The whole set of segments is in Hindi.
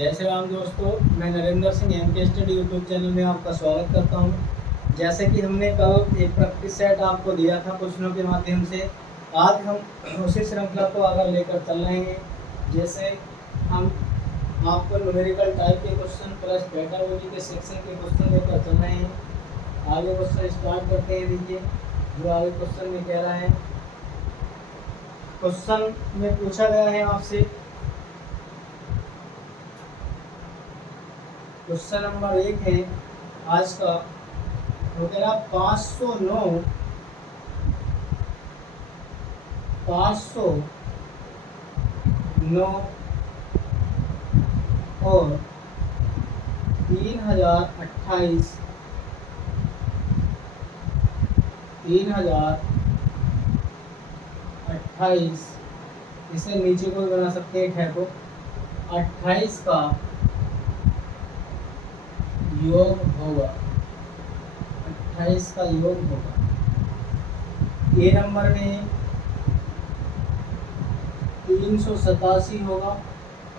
जय श्री राम दोस्तों, मैं Narendra Singh MK study YouTube channel में आपका स्वागत करता हूं। जैसे कि हमने कल एक प्रैक्टिस सेट आपको दिया था क्वेश्चनों के माध्यम से, आज हम उसी श्रृंखला को आगे लेकर चल रहे हैं। जैसे हम आपको न्यूमेरिकल टाइप के क्वेश्चन प्लस पेडागोजी के सेक्शन के क्वेश्चन लेकर चल रहे हैं। आगे क्वेश्चन स्टार्ट करते हैं। देखिए जो आगे क्वेश्चन में कह रहा है, क्वेश्चन में पूछा गया है आपसे, क्वेश्चन नंबर 1 है आज का, वो कह रहा 509 और 3028 इसे नीचे को बना सकते हैं ठहर को 28 का योग होगा। 28 का योग होगा। ए नंबर में 387 होगा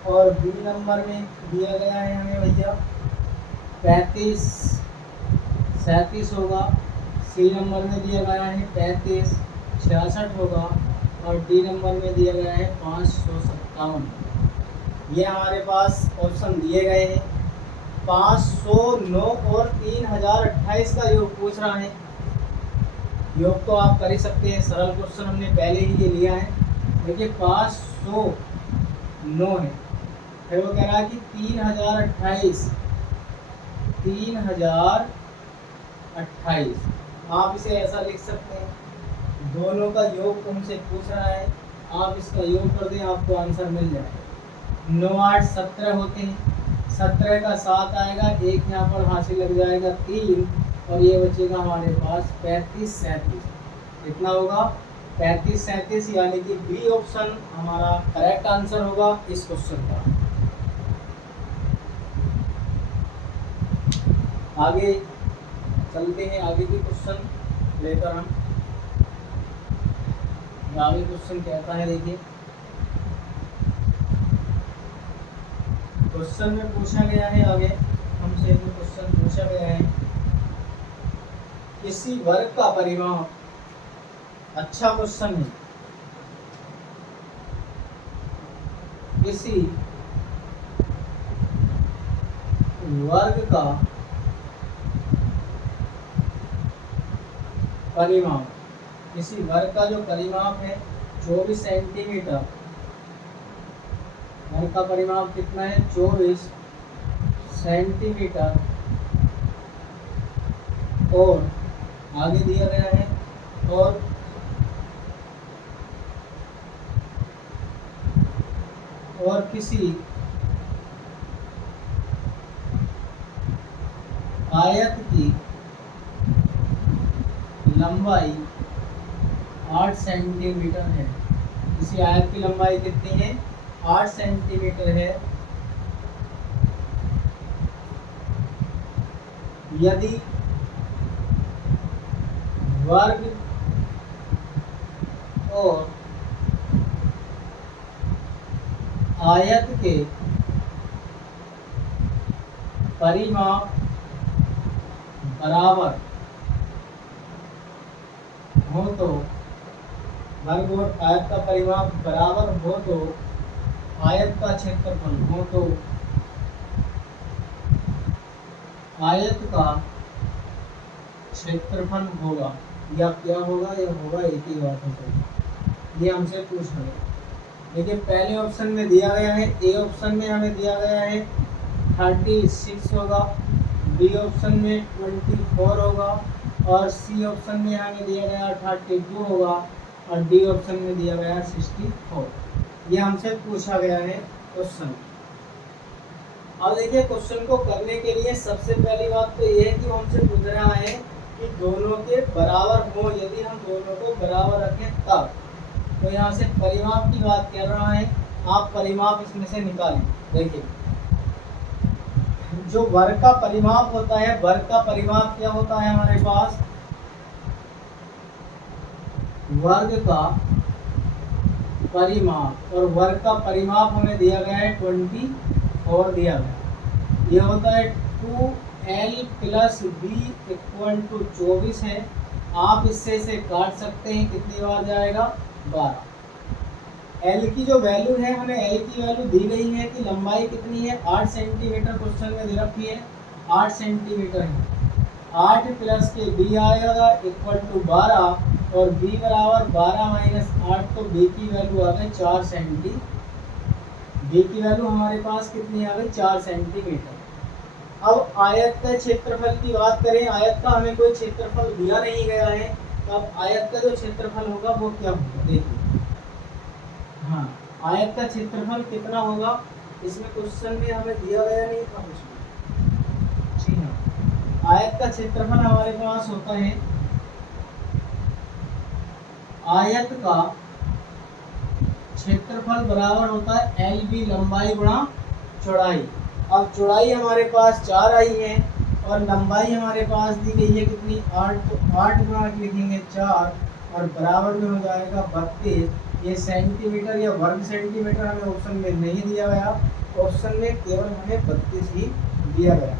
और बी नंबर में दिया गया है हमें भैया 35 37 होगा। सी नंबर में दिया गया है 35 66 होगा और डी नंबर में दिया गया है 557। ये हमारे पास ऑप्शन दिए गए हैं। 509 और 3028 का योग पूछ रहा है। योग तो आप कर ही सकते हैं, सरल क्वेश्चन हमने पहले ही ये लिया है। देखिए 509 है, फिर वो कह रहा है कि 3028 आप इसे ऐसा लिख सकते हैं, दोनों का योग तुमसे पूछ रहा है, आप इसका योग कर दें, आपको आंसर मिल जाएगा। 9 8 17 होते हैं, 17 का 7 आएगा, एक यहाँ पर हासिल लग जाएगा 3 और ये बचेगा हमारे पास 35 37। कितना होगा? 35 37, यानी कि बी ऑप्शन हमारा करेक्ट आंसर होगा इस क्वेश्चन का। आगे चलते हैं, आगे भी क्वेश्चन लेकर हम। आगे क्वेश्चन कहता है, देखिए क्वेश्चन में पूछा गया है, आगे हमसे जो क्वेश्चन पूछा गया है, किसी वर्ग का परिमाप, अच्छा क्वेश्चन है, किसी वर्ग का परिमाप, किसी वर्ग का जो परिमाप है 24 सेंटीमीटर, वर्ग का परिमाप कितना है 24 सेंटीमीटर और आगे दिया गया है और किसी आयत की लंबाई 8 सेंटीमीटर है। किसी आयत की लंबाई कितनी है? 8 सेंटीमीटर है। यदि वर्ग और आयत के परिमाप बराबर हो तो, वर्ग और आयत का परिमाप बराबर हो तो, आयत का क्षेत्रफल हो तो, आयत का क्षेत्रफल होगा या क्या होगा? या होगा एक ही बात है। ये हमसे पूछा गया। देखिए पहले ऑप्शन में दिया गया है, ए ऑप्शन में हमें दिया गया है 36 होगा, बी ऑप्शन में 24 होगा और सी ऑप्शन में हमें दिया गया 32 होगा और डी ऑप्शन में दिया गया 64। ये हमसे पूछा गया है क्वेश्चन। अब देखिए क्वेश्चन को करने के लिए सबसे पहली बात तो ये है कि हमसे पूछ रहा है कि दोनों के बराबर हो। यदि हम दोनों को बराबर रखें तब, तो यहाँ से परिमाप की बात कर रहा है। आप परिमाप इसमें से निकालें। देखिए जो वर्ग का परिमाप होता है, वर्ग का परिमाप क्या होता है हमारे पास? वर्ग का परिमाप, और वर्ग का परिमाप हमें दिया गया है 24 4 दिया गया। ये होता है 2l plus b equal to 24 है। आप इससे इसे काट सकते हैं, कितनी बार जाएगा 12। एल की जो वैल्यू है, हमें एल की वैल्यू दी गई है कि लंबाई कितनी है 8 सेंटीमीटर, क्वेश्चन में दे रखी है 8 सेंटीमीटर है। 8 प्लस के बी आएगा इक्वल टू 12 और बी बराबर 12 माइनस 8, तो बी की वैल्यू आ गई 4 सेंटी। बी की वैल्यू हमारे पास कितनी आ गई 4 सेंटीमीटर। अब आयत का क्षेत्रफल की बात करें, आयत का हमें कोई क्षेत्रफल दिया नहीं गया है, तो अब आयत का जो क्षेत्रफल होगा वो क्या होगा देखिए। हाँ, आयत का क्षेत्रफल कितना होगा, इसमें क्वेश्चन में हमें दिया गया नहीं था कुछ। जी हाँ, आयत का क्षेत्रफल हमारे पास होता है, आयत का क्षेत्रफल बराबर होता है एल बी लंबाई गुणा चौड़ाई। अब चौड़ाई हमारे पास 4 आई है और लंबाई हमारे पास दी गई है कितनी 8, तो 8 गुणा लिखेंगे 4 और बराबर में हो जाएगा 32। ये सेंटीमीटर या वर्ग सेंटीमीटर हमें ऑप्शन में नहीं दिया गया, ऑप्शन में केवल हमें 32 ही दिया गया।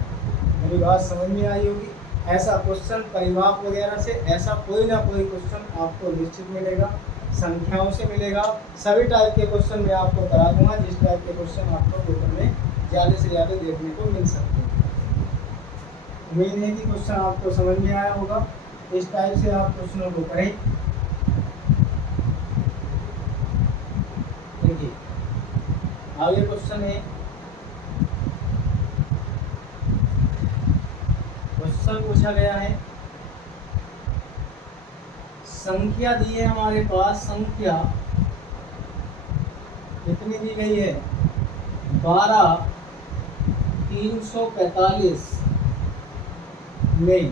मेरी बात समझ में आई होगी। ऐसा क्वेश्चन परिमाप वगैरह से ऐसा कोई ना कोई क्वेश्चन आपको निश्चित मिलेगा, संख्याओं से मिलेगा। सभी टाइप के क्वेश्चन मैं आपको करा दूंगा, जिस टाइप के क्वेश्चन आपको पेपर में ज़्यादा से ज़्यादा देखने को मिल सकते हैं। उम्मीद है कि क्वेश्चन आपको समझ में आया होगा। इस टाइप से आप क्वेश्चनों को करें। देखिए आगे क्वेश्चन है, क्वेश्चन पूछा गया है, संख्या दी है हमारे पास, संख्या कितनी दी गई है 12 345 में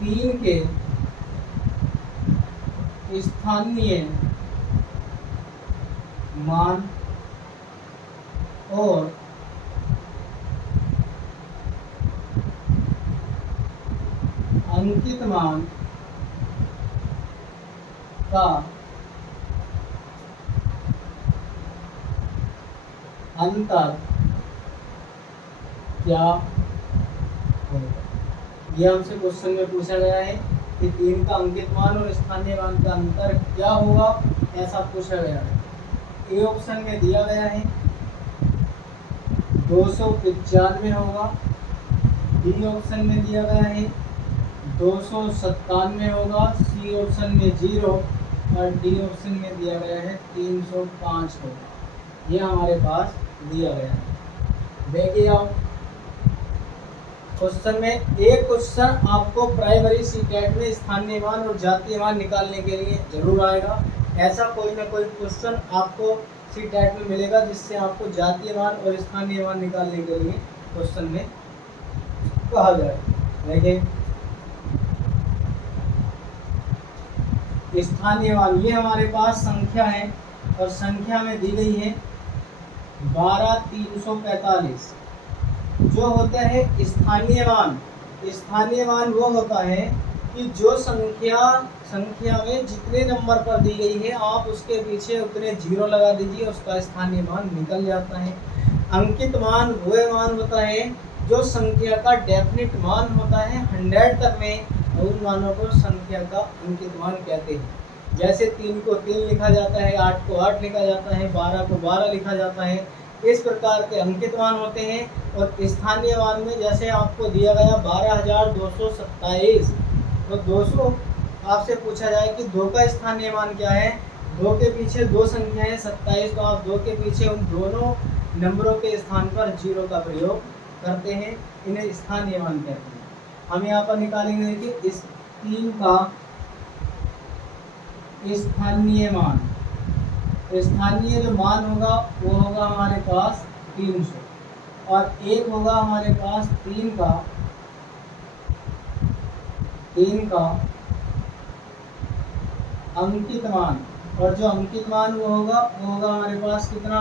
3 के स्थानीय मान और अंकित मान का अंतर क्या होगा। यह हमसे क्वेश्चन में पूछा गया है कि 3 का अंकित मान और स्थानीय मान का अंतर क्या होगा, ऐसा पूछा गया है। ए ऑप्शन में दिया गया है 295 होगा, बी ऑप्शन में दिया गया है 297 होगा, सी ऑप्शन में 0 और डी ऑप्शन में दिया गया है 305 होगा। यह हमारे पास दिया गया है। देखिए आप क्वेश्चन में एक क्वेश्चन आपको प्राइमरी सीटेट में स्थानीय मान और जातीय मान निकालने के लिए जरूर आएगा। ऐसा कोई ना कोई क्वेश्चन आपको सीटेट में मिलेगा जिससे आपको जातीय मान और स्थानीय मान निकालने के लिए क्वेश्चन में कहा जाए। देखिए स्थानीय मान, ये हमारे पास संख्या है और संख्या में दी गई है 12345। जो होता है स्थानीय मान, स्थानीय मान वो होता है कि जो संख्या में जितने नंबर पर दी गई है आप उसके पीछे उतने 0 लगा दीजिए, उसका स्थानीय मान निकल जाता है। अंकित मान वो मान होता है जो संख्या का डेफिनेट मान होता है 100 तक में, उन मानों को संख्या का अंकित मान कहते हैं। जैसे 3 को 3 लिखा जाता है, 8 को 8 लिखा जाता है, 12 को 12 लिखा जाता है। इस प्रकार के अंकित मान होते हैं। और स्थानीय मान में जैसे आपको दिया गया 12227, तो 200 आपसे पूछा जाए कि 2 का स्थानीय मान क्या है, 2 के पीछे 2 संख्या है 27, तो आप 2 के पीछे उन दोनों नंबरों के स्थान पर 0 का प्रयोग करते हैं, इन्हें स्थानीय मान कहते हैं। हम यहाँ पर निकालेंगे कि इस 3 का स्थानीय मान, स्थानीय जो मान होगा वो होगा हमारे पास 300 और एक होगा हमारे पास 3 का अंकित मान, और जो अंकित मान वो होगा हमारे पास कितना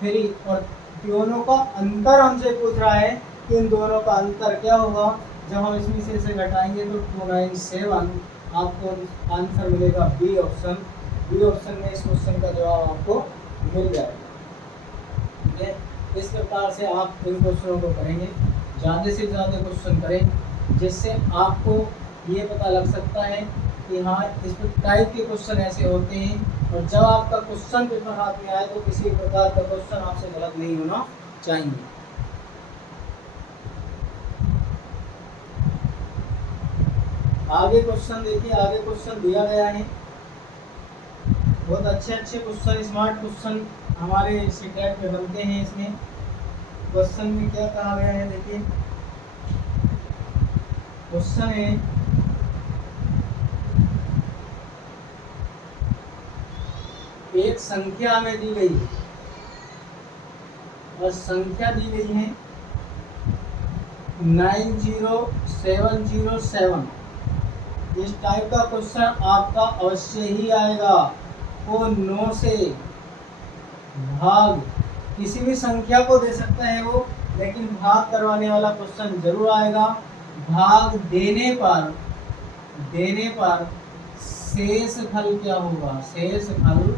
3। और दोनों का अंतर हमसे पूछ रहा है कि इन दोनों का अंतर क्या होगा। जब हम इसमें से घटाएंगे तो 297, आपको आंसर मिलेगा बी ऑप्शन बी ऑप्शन में इस क्वेश्चन का जवाब आपको मिल जाएगा। ठीक है, इस प्रकार से आप इन क्वेश्चनों को करेंगे, ज़्यादा से ज़्यादा क्वेश्चन करें, जिससे आपको ये पता लग सकता है कि हाँ इस टाइप के क्वेश्चन ऐसे होते हैं, और जब आपका क्वेश्चन पेपर हाथ में आए तो किसी प्रकार का क्वेश्चन आपसे गलत नहीं होना चाहिए। आगे क्वेश्चन देखिए, आगे क्वेश्चन दिया गया है, बहुत अच्छे अच्छे क्वेश्चन, स्मार्ट क्वेश्चन हमारे सीटेट में बनते हैं। इसमें क्वेश्चन में क्या कहा गया है, देखिए क्वेश्चन है एक संख्या हमें दी गई है और संख्या दी गई है 90707। इस टाइप का क्वेश्चन आपका अवश्य ही आएगा। वो 9 से भाग किसी भी संख्या को दे सकता है वो, लेकिन भाग करवाने वाला क्वेश्चन जरूर आएगा। भाग देने पर शेष फल क्या होगा, शेष फल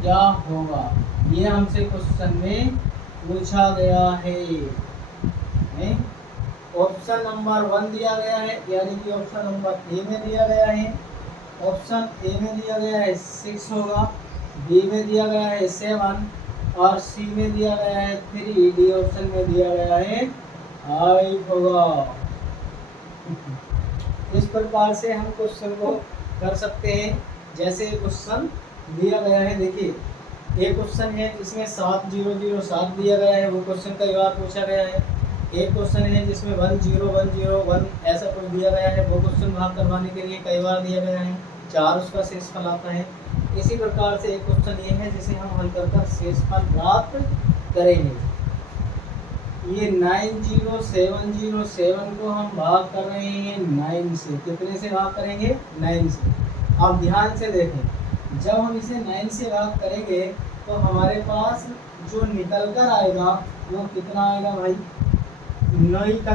क्या होगा, ये हमसे क्वेश्चन में पूछा गया है। ऑप्शन नंबर 1 दिया गया है, यानी कि ऑप्शन नंबर ए में दिया गया है। ऑप्शन ए में दिया गया है 6 होगा, बी में दिया गया है 7 और सी में दिया गया है 3, डी ऑप्शन में दिया गया है 5 होगा। इस प्रकार से हम क्वेश्चन को कर सकते हैं। जैसे क्वेश्चन दिया गया है, देखिए एक क्वेश्चन है जिसमें 7007 दिया गया है, वो क्वेश्चन कई बार पूछा गया है। एक क्वेश्चन है जिसमें 10101 ऐसा कुछ दिया गया है, वो क्वेश्चन भाग करवाने के लिए कई बार दिया गया है, 4 उसका शेषफल आता है। इसी प्रकार से एक क्वेश्चन ये है जिसे हम हल कर शेषफल प्राप्त करेंगे। ये 90707 को हम भाग कर रहे हैं 9 से। कितने से भाग करेंगे, 9 से। आप ध्यान से देखें, जब हम इसे 9 से भाग करेंगे तो हमारे पास जो निकल कर आएगा वो कितना आएगा भाई, 9 का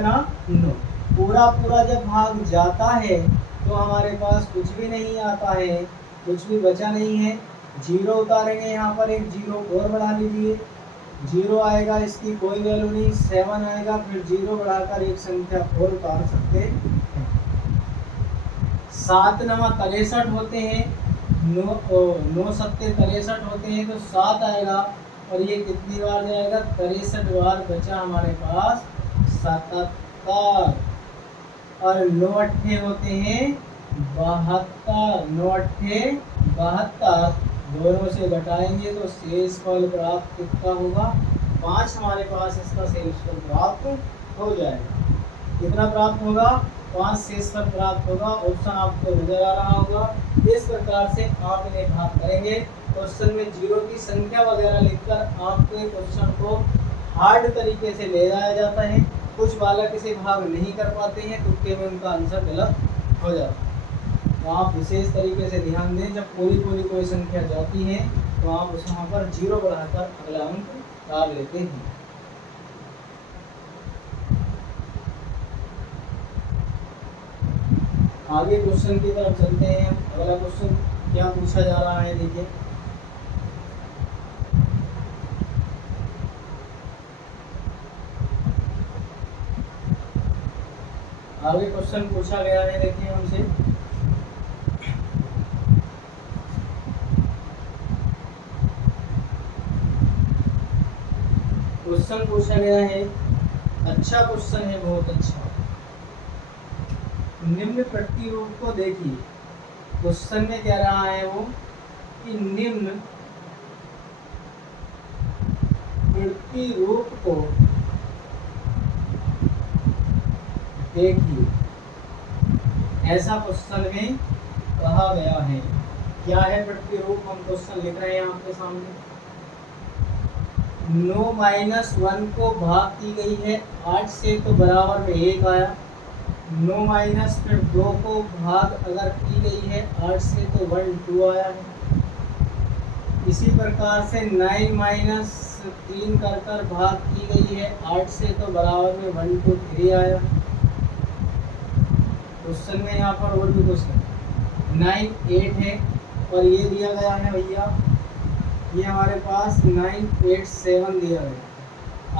9। पूरा जब भाग जाता है तो हमारे पास कुछ भी नहीं आता है, कुछ भी बचा नहीं है। 0 उतारेंगे, यहाँ पर एक 0 और बढ़ा लीजिए, 0 आएगा, इसकी कोई वैल्यू नहीं। 7 आएगा, फिर 0 बढ़ाकर एक संख्या और उतार सकते हैं। 7 9 63 होते हैं, 9 7 63 होते हैं, तो 7 आएगा और ये कितनी बार जाएगा, 63 बार बचा हमारे पास 77। और 9 8 होते हैं 72, 9 8 72, दोनों से घटाएंगे तो शेषफल प्राप्त कितना होगा, 5 हमारे पास इसका शेषफल प्राप्त हो जाएगा। कितना प्राप्त होगा, 5 शेषफल प्राप्त होगा। ऑप्शन आपको नजर आ रहा होगा। इस प्रकार से आप इन्हें भाग करेंगे। क्वेश्चन में 0 की संख्या वगैरह लिखकर आपके क्वेश्चन को हार्ड तरीके से ले जाया जाता है। कुछ बालक इसे भाग नहीं कर पाते हैं, तुक्के में उनका आंसर गलत हो जाता है। तो आप विशेष तरीके से ध्यान दें, जब पूरी कोई संख्या जाती है तो आप उस वहाँ पर 0 बढ़ाकर अगला अंक डाल लेते हैं। आगे क्वेश्चन की तरफ चलते हैं। अगला क्वेश्चन क्या पूछा जा रहा है, देखिए आगे क्वेश्चन पूछा गया है, देखिए हमसे क्वेश्चन पूछा गया है, अच्छा क्वेश्चन है, बहुत अच्छा। निम्न प्रतिरूप को देखिए। क्वेश्चन में कह रहा है वो कि निम्न प्रतिरूप को देखिए, ऐसा क्वेश्चन में कहा गया है। क्या है प्रतिरूप, हम क्वेश्चन लिख रहे हैं आपके सामने। 9 -1 को भाग की गई है 8 से, तो बराबर में 1 आया। 9 माइनस फिर 2 को भाग अगर की गई है 8 से, तो 1 2 आया है। इसी प्रकार से 9 - 3 कर भाग की गई है 8 से, तो बराबर में 1 2 3 आया। क्वेश्चन में यहाँ पर और भी कुछ है। 9 8 है और ये दिया गया है भैया, ये हमारे पास 987 दिया गया।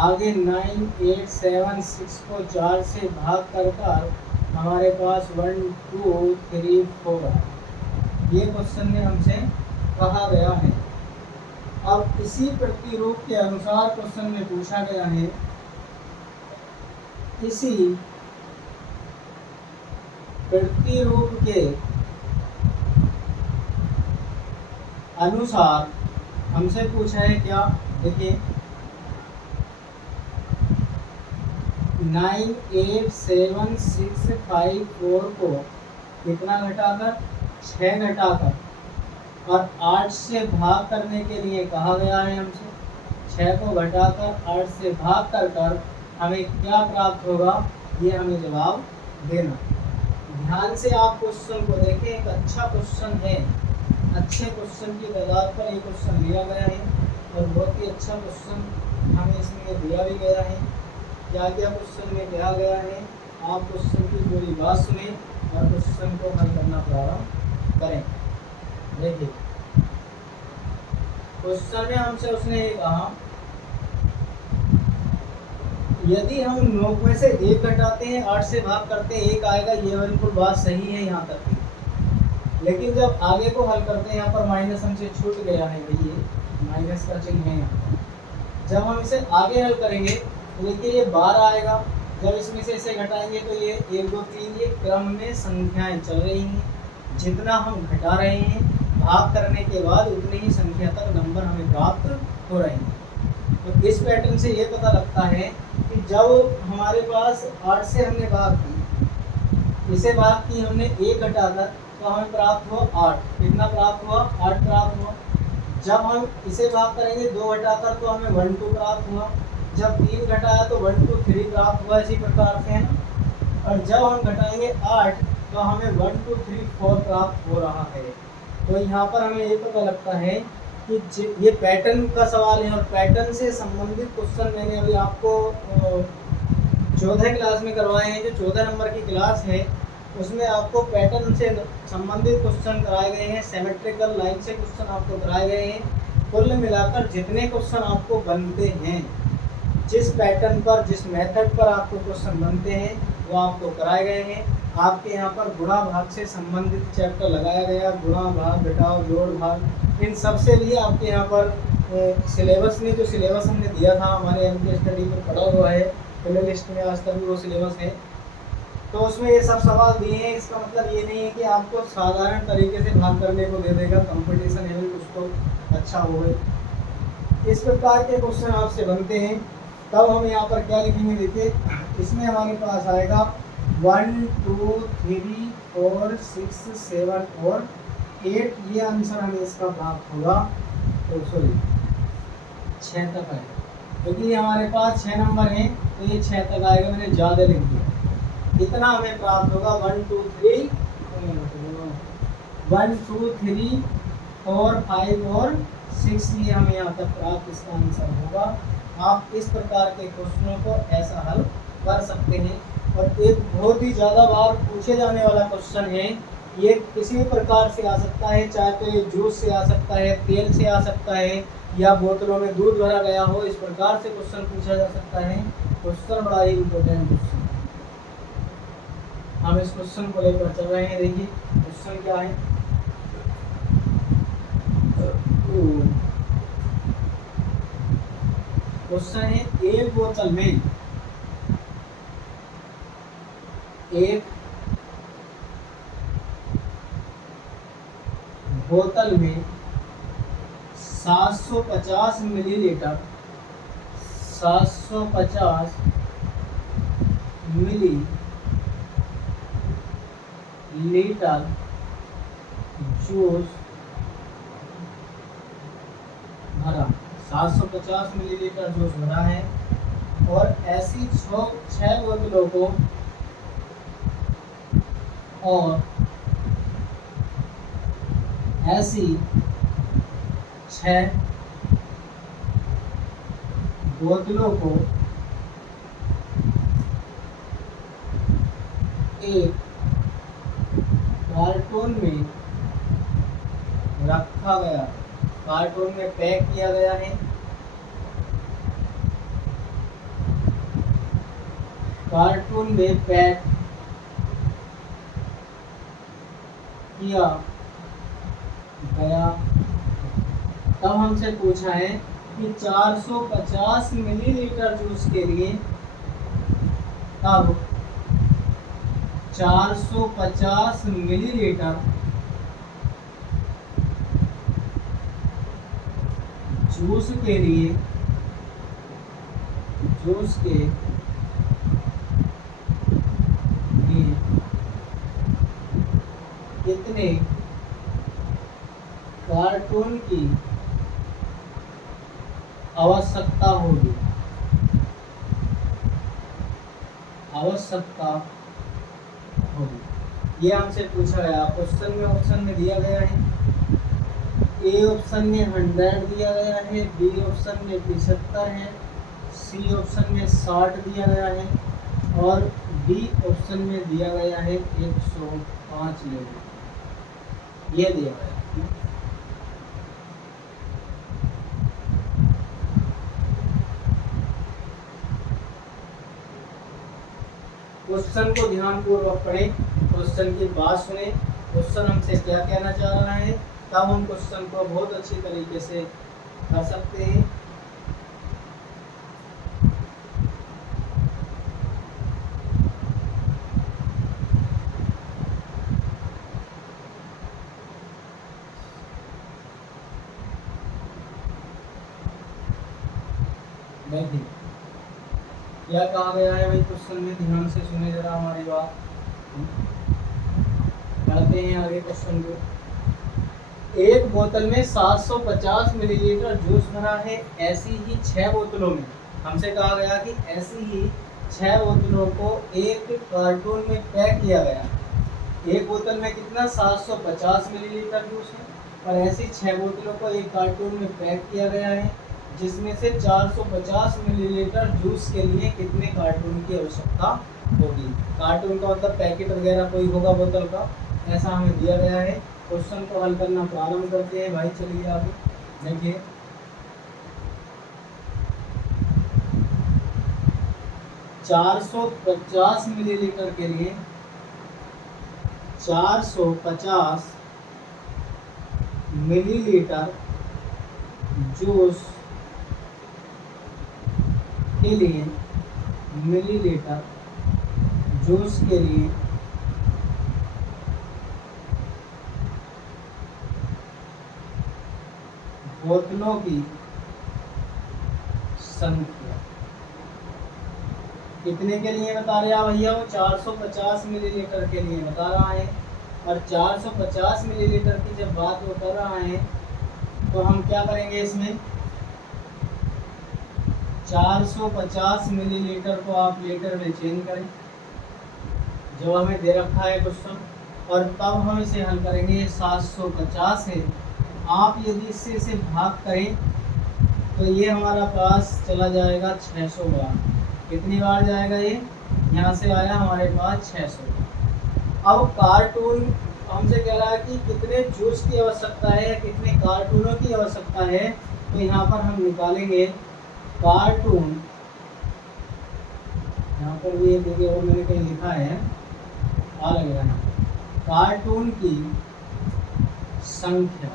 आगे 9876 को 4 से भाग कर हमारे पास 1 2 3 4 है। ये क्वेश्चन में हमसे कहा गया है। अब इसी प्रतिरूप के अनुसार क्वेश्चन में पूछा गया है, इसी प्रतिरूप के अनुसार हमसे पूछा है क्या, देखिए 98764 को कितना घटाकर 6 घटाकर और 8 से भाग करने के लिए कहा गया है हमसे। 6 को घटाकर 8 से भाग कर हमें क्या प्राप्त होगा, ये हमें जवाब देना। ध्यान से आप क्वेश्चन को देखें, एक अच्छा क्वेश्चन है, अच्छे क्वेश्चन की आधार पर ये क्वेश्चन लिया गया है और बहुत ही अच्छा क्वेश्चन हमें इसमें दिया भी गया है। क्या क्या क्वेश्चन में कहा गया है, आप क्वेश्चन की पूरी बात सुने और क्वेश्चन को हल करना प्रारंभ करें। देखिए क्वेश्चन में हमसे उसने ये कहा, यदि हम 9 में से 1 घटाते हैं, 8 से भाग करते हैं, 1 आएगा। ये बिल्कुल बात सही है यहाँ तक की। लेकिन जब आगे को हल करते हैं, यहाँ पर माइनस हमसे छूट गया है भाई, ये माइनस का चिन्ह है यहाँ। जब हम इसे आगे हल करेंगे तो देखिए ये 12 आएगा। जब इसमें से इसे घटाएंगे तो ये 1 2 3, ये क्रम में संख्याएं चल रही हैं। जितना हम घटा रहे हैं, भाग करने के बाद उतनी ही संख्या तक नंबर हमें प्राप्त हो रहे हैं। तो इस पैटर्न से ये पता लगता है कि जब हमारे पास 8 से हमने भाग की, इसे भाग की हमने 1 घटाकर, तो हमें प्राप्त हुआ 8। कितना प्राप्त हुआ, 8 प्राप्त हुआ। जब हम इसे भाग करेंगे 2 घटाकर, तो हमें 1 2 प्राप्त हुआ। जब 3 घटाया तो 1 2 3 प्राप्त हुआ। इसी प्रकार से है। और जब हम घटाएंगे 8 तो हमें 1 2 3 4 प्राप्त हो रहा है। तो यहाँ पर हमें ये पता लगता है कि ये पैटर्न का सवाल है और पैटर्न से संबंधित क्वेश्चन मैंने अभी आपको 14 क्लास में करवाए हैं। जो 14 नंबर की क्लास है उसमें आपको पैटर्न से संबंधित क्वेश्चन कराए गए हैं, सिमेट्रिकल लाइन से क्वेश्चन आपको कराए गए हैं। कुल मिलाकर जितने क्वेश्चन आपको बनते हैं, जिस पैटर्न पर, जिस मेथड पर आपको क्वेश्चन बनते हैं, वो आपको कराए गए हैं। आपके यहाँ पर गुणा भाग से संबंधित चैप्टर लगाया गया, गुणा भाग, घटाव, जोड़ भाग, इन सब से लिए आपके यहाँ पर सिलेबस में, जो सिलेबस हमने दिया था हमारे एमपी स्टडी पर पड़ा हुआ है, प्ले लिस्ट में आज तक भी वो सिलेबस है। तो उसमें ये सब सवाल दिए हैं। इसका मतलब ये नहीं है कि आपको साधारण तरीके से भाग करने को दे देगा, कंपटीशन है उसको अच्छा हो। इस प्रकार के क्वेश्चन आपसे बनते हैं। तब हम यहाँ पर क्या लिखेंगे, देखिए इसमें हमारे पास आएगा 1 2 3 4 6 7 और 8। ये आंसर हमें इसका प्राप्त होगा। तो सॉरी 6 तक आएगा, क्योंकि ये हमारे पास 6 नंबर हैं तो ये 6 तक आएगा। मैंने ज़्यादा लिख दिया। इतना हमें प्राप्त होगा 1 2 3 4 5 और 6। ये हमें यहाँ तक प्राप्त इसका आंसर होगा। आप इस प्रकार के क्वेश्चनों को ऐसा हल कर सकते हैं। और एक बहुत ही ज़्यादा बार पूछे जाने वाला क्वेश्चन है, ये किसी भी प्रकार से आ सकता है, चाहे तो ये जूस से आ सकता है, तेल से आ सकता है, या बोतलों में दूध भरा गया हो। इस प्रकार से क्वेश्चन पूछा जा सकता है। क्वेश्चन बड़ा ही इम्पोर्टेंट क्वेश्चन। हम इस क्वेश्चन को लेकर चल रहे हैं। देखिए क्वेश्चन क्या है, क्वेश्चन है एक बोतल में 750 मिलीलीटर 750 मिलीलीटर जूस भरा, 750 मिलीलीटर जूस भरा है। और ऐसी 6 बोतलों को, और ऐसी 6 बोतलों को एक कार्टून में रखा गया, कार्टून में पैक किया गया है, कार्टून में पैक किया गया। तब हमसे पूछा है कि 450 मिलीलीटर जूस के लिए, अब 450 मिलीलीटर जूस के लिए, जूस के लिए कितने कार्टून की आवश्यकता होगी, आवश्यकता होगी, ये हमसे पूछा गया। क्वेश्चन में ऑप्शन में दिया गया है, ए ऑप्शन में 100 दिया गया है, बी ऑप्शन में 75 है, सी ऑप्शन में 60 दिया गया है और डी ऑप्शन में दिया गया है 105 लीटर, ये दिया गया है। क्वेश्चन को ध्यानपूर्वक पढ़ें, क्वेश्चन की बात सुने, क्वेश्चन हमसे क्या कहना चाह रहा है, तब हम क्वेश्चन को बहुत अच्छी तरीके से कर सकते हैं। देखिए क्या कहा गया है भाई क्वेश्चन में, ध्यान से सुने जरा हमारी बात। पढ़ते हैं आगे क्वेश्चन को। एक बोतल में 750 मिलीलीटर जूस भरा है, ऐसी ही 6 बोतलों में, हमसे कहा गया कि ऐसी ही 6 बोतलों को एक कार्टून में पैक किया गया। एक बोतल में कितना 750 मिलीलीटर जूस है और ऐसी 6 बोतलों को एक कार्टून में पैक किया गया है, जिसमें से 450 मिलीलीटर जूस के लिए कितने कार्टून की आवश्यकता होगी। कार्टून का मतलब पैकेट वगैरह कोई होगा बोतल का, ऐसा हमें दिया गया है। क्वेश्चन को हल करना प्रारंभ करते हैं भाई, चलिए आगे देखिए। $450 मिलीलीटर के लिए 450 मिलीलीटर जूस के लिए, मिलीलीटर जूस के लिए बोतलों की संख्या कितने के लिए बता रहा भैया, वो 450 मिलीलीटर के लिए बता रहा है। और 450 मिलीलीटर की जब बात वो कर रहा है तो हम क्या करेंगे, इसमें 450 मिलीलीटर को आप लीटर में चेंज करें जो हमें दे रखा है क्वेश्चन, और तब हम इसे हल करेंगे। 750 है, आप यदि इससे इसे भाग करें तो ये हमारा पास चला जाएगा 600 बार। कितनी बार जाएगा ये, यहाँ से आया हमारे पास 600। अब कार्टून हमसे कह रहा है कि कितने जूस की आवश्यकता है या कितने कार्टूनों की आवश्यकता है, तो यहाँ पर हम निकालेंगे कार्टून, यहाँ पर भी देखिए और मैंने कहीं लिखा है आ लग रहा है, कार्टून की संख्या।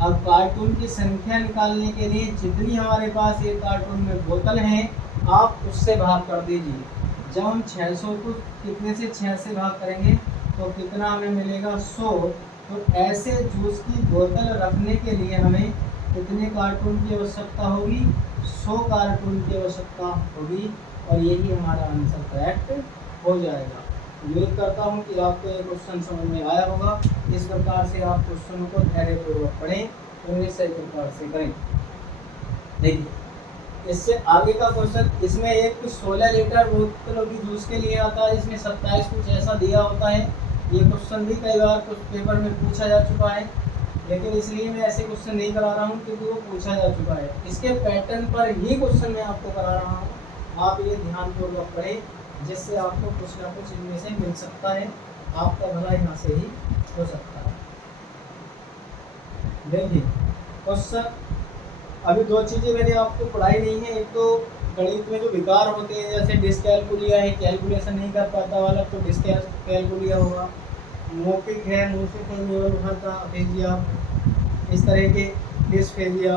अब कार्टून की संख्या निकालने के लिए जितनी हमारे पास एक कार्टून में बोतल हैं आप उससे भाग कर दीजिए। जब हम 600 को कितने से 6 से भाग करेंगे तो कितना हमें मिलेगा, 100। तो ऐसे जूस की बोतल रखने के लिए हमें कितने कार्टून की आवश्यकता होगी, 100 कार्टून की आवश्यकता होगी, और यही हमारा आंसर करेक्ट हो जाएगा। उम्मीद करता हूँ कि आपको ये क्वेश्चन समझ में आया होगा। इस प्रकार से आप क्वेश्चनों को धैर्यपूर्वक पढ़ें और निश्चय प्रकार से करें। देखिए इससे आगे का क्वेश्चन, इसमें एक 16 लीटर बोतलों की जूस के लिए आता है, इसमें 27 कुछ ऐसा दिया होता है। ये क्वेश्चन भी कई बार कुछ पेपर में पूछा जा चुका है, लेकिन इसलिए मैं ऐसे क्वेश्चन नहीं करा रहा हूँ क्योंकि वो पूछा जा चुका है। इसके पैटर्न पर ही क्वेश्चन मैं आपको करा रहा हूँ, आप ये ध्यानपूर्वक पढ़ें जिससे आपको कुछ ना कुछ इनमें से मिल सकता है, आपका भला यहाँ से ही हो सकता है। देखिए क्वेश्चन, अभी दो चीज़ें मैंने आपको पढ़ाई नहीं है। एक तो गणित में जो विकार होते हैं, जैसे डिसकैलकुलिया है, कैलकुलेशन नहीं कर पाता वाला तो डिसकैलकुलिया होगा। मौखिक है, मूसिक है, निवल भर का अफेजिया, इस तरह के डिस्फेजिया,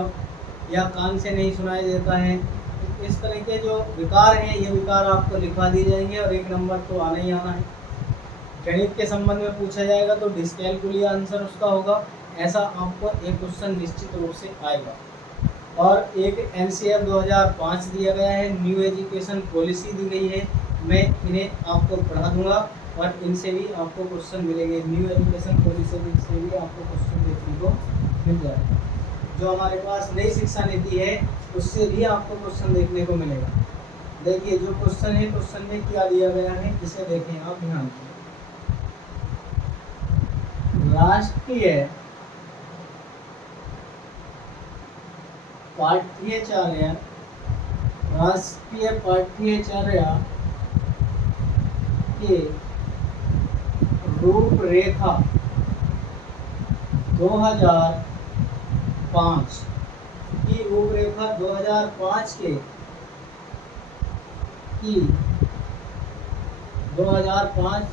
या कान से नहीं सुनाई देता है, तो इस तरह के जो विकार हैं ये विकार आपको लिखवा दिए जाएंगे और 1 नंबर तो आना ही आना है। गणित के संबंध में पूछा जाएगा तो डिसकैलकुलिया आंसर उसका होगा। ऐसा आपको एक क्वेश्चन निश्चित रूप से आएगा। और एक एनसीएफ 2005 दिया गया है, न्यू एजुकेशन पॉलिसी दी गई है, मैं इन्हें आपको पढ़ा दूंगा और इनसे भी आपको क्वेश्चन मिलेंगे। न्यू एजुकेशन पॉलिसी से भी आपको क्वेश्चन देखने को मिल जाएगा। जो हमारे पास नई शिक्षा नीति है उससे भी आपको क्वेश्चन देखने को मिलेगा। देखिए जो क्वेश्चन है, क्वेश्चन में क्या दिया गया है इसे देखें आप ध्यान से। राष्ट्रीय पाठ्यचर्या, राष्ट्रीय पाठ्यचर्या के रूपरेखा 2005 की रूपरेखा 2005 के की 2005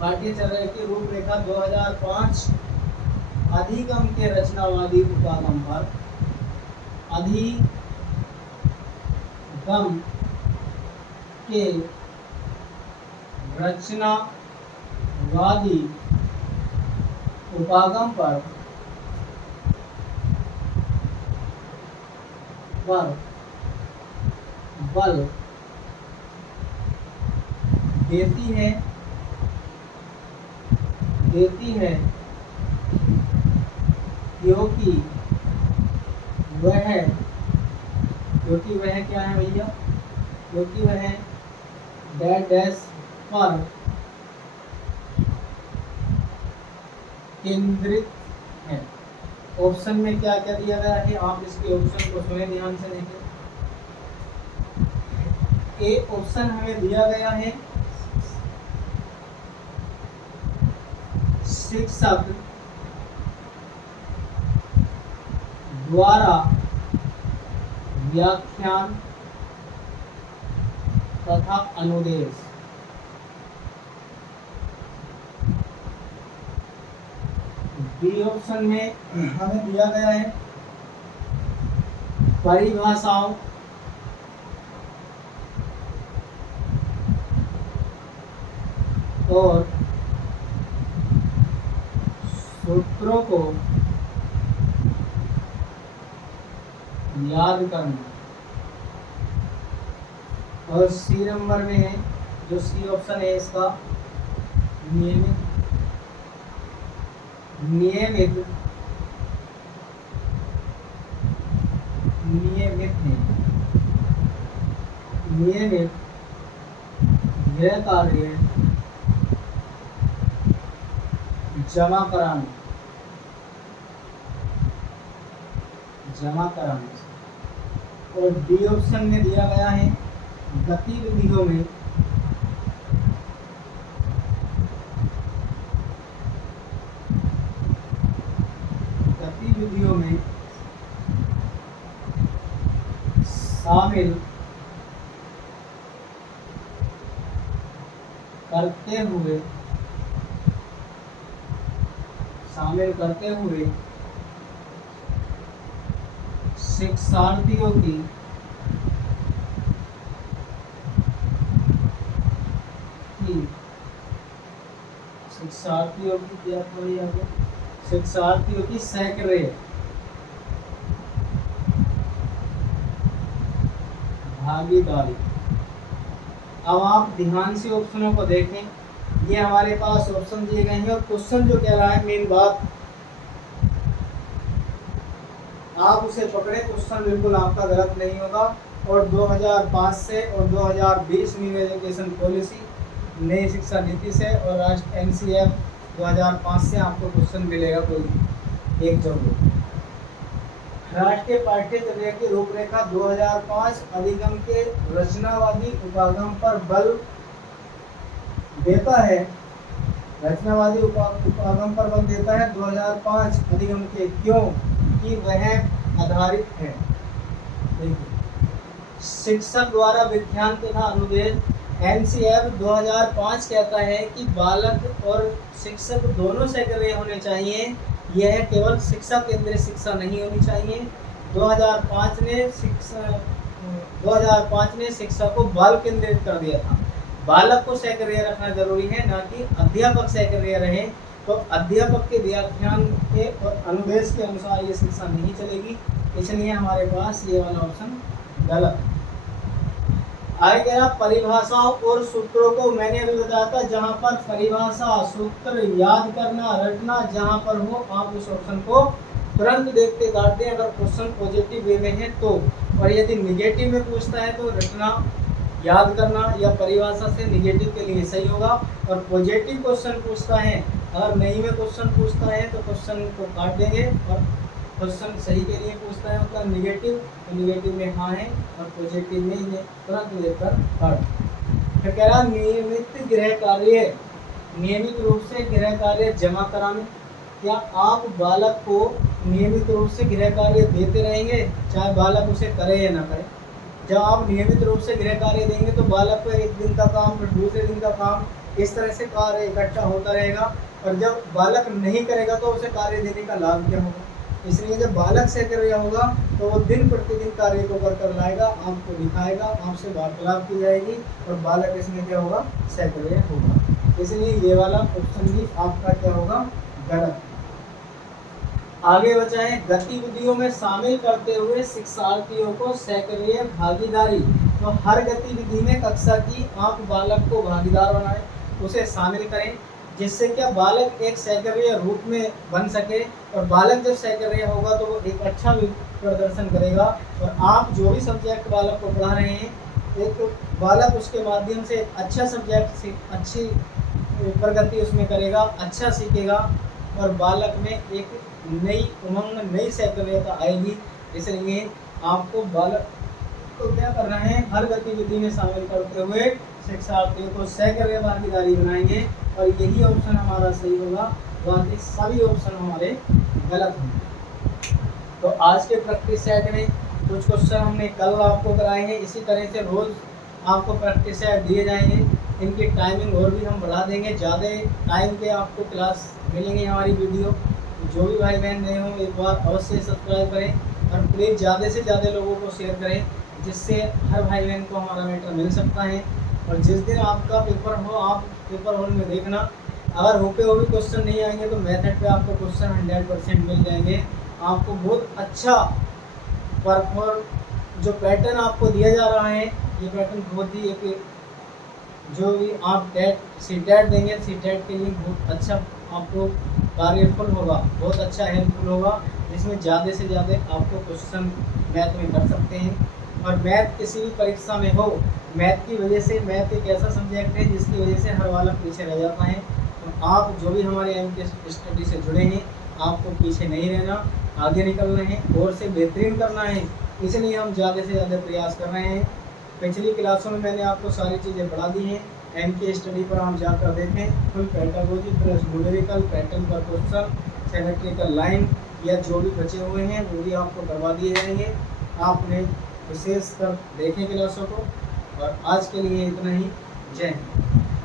पाठ्यचर्या की रूपरेखा 2005 अधिगम के रचनावादी उपागम पर, अधिगम के रचनावादी उपागम पर बल देती है क्योंकि वह क्या है भैया, क्योंकि वह डैश पर केंद्रित है। ऑप्शन में क्या क्या दिया गया है, आप इसके ऑप्शन को सुने ध्यान से देखें। ए ऑप्शन हमें दिया गया है शिक्षक द्वारा व्याख्यान तथा अनुदेश। बी ऑप्शन में हमें दिया गया है परिभाषाओं और सूत्रों को याद करना। और सी नंबर में है, जो सी ऑप्शन है इसका नियमित गृह कार्य जमा कराना। और डी ऑप्शन में दिया गया है गतिविधियों में शामिल करते हुए शिक्षार्थियों की सक्रिय भागीदारी। अब आप ध्यान से ऑप्शनों को देखें, ये हमारे पास ऑप्शन दिए गए हैं और क्वेश्चन जो कह रहा है, मेन बात आप उसे पकड़े, क्वेश्चन बिल्कुल आपका गलत नहीं होगा। और 2005 से और 2020 न्यू एजुकेशन पॉलिसी नई शिक्षा नीति से और राष्ट्र एनसीएफ 2005 से आपको क्वेश्चन मिलेगा कोई एक जरूर। राष्ट्रीय पाठ्यचर्या की रूपरेखा 2005 अधिगम के रचनावादी उपागम पर बल देता है रचनावादी उपागम पर बल देता है 2005 अधिगम के, क्यों कि वह आधारित है। देखिए, शिक्षक द्वारा व्याख्यान तथा अनुदेश एनसीएफ 2005 कहता है कि बालक और शिक्षक दोनों सक्रिय होने चाहिए, यह केवल शिक्षा केंद्रित शिक्षा नहीं होनी चाहिए। 2005 ने शिक्षा को बाल केंद्रित कर दिया था। बालक को सक्रिय रखना जरूरी है, ना कि अध्यापक सक्रिय रहे। तो अध्यापक के व्याख्यान के और अनुदेश के अनुसार ये शिक्षा नहीं चलेगी, इसलिए हमारे पास ये वाला ऑप्शन गलत है। आगे कह रहा परिभाषाओं और सूत्रों को मैंने अभी बताया था, जहां पर परिभाषा सूत्र याद करना रटना जहां पर हो, आप उस ऑप्शन को तुरंत देखते काट दें अगर क्वेश्चन पॉजिटिव वे में है तो। और यदि निगेटिव में पूछता है तो रटना याद करना या परिभाषा से निगेटिव के लिए सही होगा। और पॉजिटिव क्वेश्चन पूछता है, अगर नहीं में क्वेश्चन पूछता है तो क्वेश्चन को काट देंगे, और क्वेश्चन सही के लिए पूछता है मतलब निगेटिव, तो निगेटिव में हाँ है और पॉजिटिव में इन्हें तुरंत लेकर काट। फिर कह रहा नियमित गृह कार्य, नियमित रूप से गृह कार्य जमा कराने। क्या आप बालक को नियमित रूप से गृह कार्य देते रहेंगे, चाहे बालक उसे करे या ना करे? जब आप नियमित रूप से गृह कार्य देंगे तो बालक को एक दिन का काम फिर दूसरे दिन का काम, इस तरह से कार्य इकट्ठा होता रहेगा। और जब बालक नहीं करेगा तो उसे कार्य देने का लाभ क्या होगा? इसलिए जब बालक सक्रिय होगा तो वो दिन प्रतिदिन कार्य को कर लाएगा, आपको दिखाएगा, आपसे वार्तालाप की जाएगी और बालक इसमें क्या होगा, सक्रिय होगा। इसलिए ये वाला ऑप्शन भी आपका क्या होगा, गलत। आगे बचा है गतिविधियों में शामिल करते हुए शिक्षार्थियों को सक्रिय भागीदारी। तो हर गतिविधि में कक्षा की आप बालक को भागीदार बनाएं, उसे शामिल करें, जिससे क्या बालक एक सक्रिय रूप में बन सके। और बालक जब सक्रिय होगा तो वो एक अच्छा प्रदर्शन करेगा। और आप जो भी सब्जेक्ट बालक को पढ़ा रहे हैं, एक बालक उसके माध्यम से अच्छा सब्जेक्ट से अच्छी प्रगति उसमें करेगा, अच्छा सीखेगा और बालक में एक नई उमंग, नई सक्रियता आएगी। इसलिए आपको बालक को क्या करना है, हर गतिविधि में शामिल करते हुए शिक्षार्थियों को सक्रिय भागीदारी बनाएंगे और यही ऑप्शन हमारा सही होगा, बाकी सभी ऑप्शन हमारे गलत होंगे। तो आज के प्रैक्टिस सेट में कुछ क्वेश्चन हमने कल आपको कराए हैं, इसी तरह से रोज आपको प्रैक्टिस सेट दिए जाएंगे। इनकी टाइमिंग और भी हम बढ़ा देंगे, ज़्यादा टाइम पे आपको क्लास मिलेंगी हमारी वीडियो। जो भी भाई बहन नए हों एक बार अवश्य सब्सक्राइब करें और प्लीज़ ज़्यादा से ज़्यादा लोगों को शेयर करें, जिससे हर भाई बहन को हमारा मैटर मिल सकता है। और जिस दिन आपका पेपर हो, आप पेपर हॉल में देखना, अगर हो भी क्वेश्चन नहीं आएंगे तो मेथड पे आपको क्वेश्चन 100% मिल जाएंगे। आपको बहुत अच्छा परफॉर्म जो पैटर्न आपको दिया जा रहा है, ये पैटर्न बहुत ही एक जो भी आप सीटेट देंगे, सीटेट के लिए बहुत अच्छा आपको कार्यफुल होगा, बहुत अच्छा हेल्पफुल होगा, जिसमें ज़्यादा से ज़्यादा आपको क्वेश्चन मैथ में कर सकते हैं। और मैथ किसी भी परीक्षा में हो, मैथ की वजह से, मैथ एक ऐसा सब्जेक्ट है जिसकी वजह से हर वाला पीछे रह जाता है। तो आप जो भी हमारे एमके स्टडी से जुड़े हैं, आपको पीछे नहीं रहना, आगे निकलना है और से बेहतरीन करना है। इसलिए हम ज़्यादा से ज़्यादा प्रयास कर रहे हैं। पिछली क्लासों में मैंने आपको सारी चीज़ें बढ़ा दी हैं, एमके स्टडी पर आप जाकर देखें। Full pedagogy plus numerical pattern पर क्वेश्चन, सिमेट्रिकल लाइन या जो भी बचे हुए हैं वो भी आपको करवा दिए जाएंगे। आपने विशेष कर देखें क्लासों को। और आज के लिए इतना ही। जय हिंद।